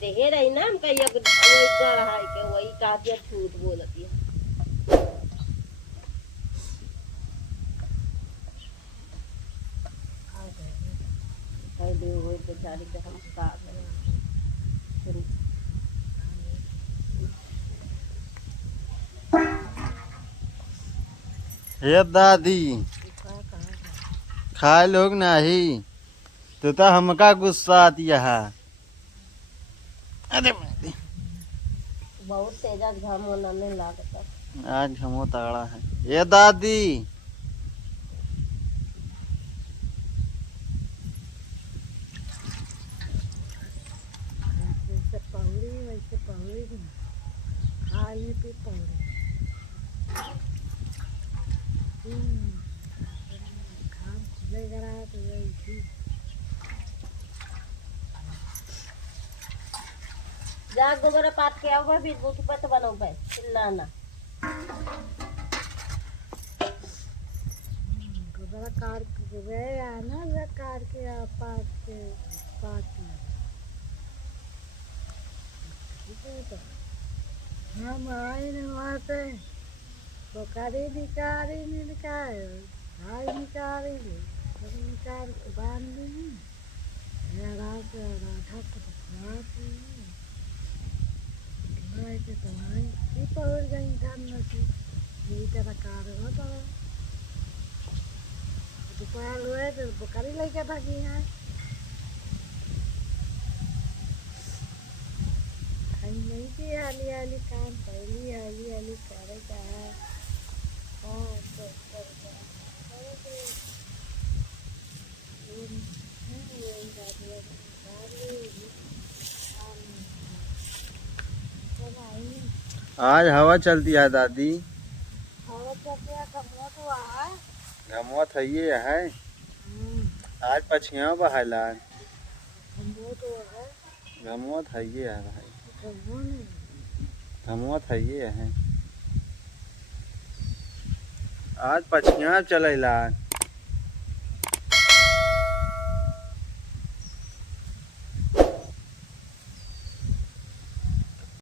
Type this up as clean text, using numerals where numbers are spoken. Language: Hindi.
देहे रही ना हम कहिया वही गढ़ाई के वही कहती है झूठ बोलती है। पहले वो बेचारी के हम का करें। हे दादी खाए लोग नहीं तो हमका गुस्सा आती है। अरे बहुत तेजा घाम होना में लागता आज घमो तगड़ा है। ये दादी वैसे पहुड़ी खाली पे पहुड़ी खाम खुले करा तो वही जा गोबर पात के आओ भाई बीच पे तो बनाओ भाई चिल्लाना गोबरा काट के गए आना या काट के पात के पात हम आए न वहाँ से बोकारी निकाली भाई निकाली सब निकाल के बांध दी रात राधा को के तुम्हारी ये पहुँच गई धान नसी यही तरह कार होता है दोपहर हुए तो बोकारी लेके भागी है नहीं थी हाली हाली काम पहली हाली हाली करेगा आज हवा चलती है दादी। हवा चलती है गमोट हुआ है घमोत है ये है आज पछिया बहला गमोट हुआ है घमोत है ये है भाई गमो नहीं घमोत है ये है आज पछिया चलेला।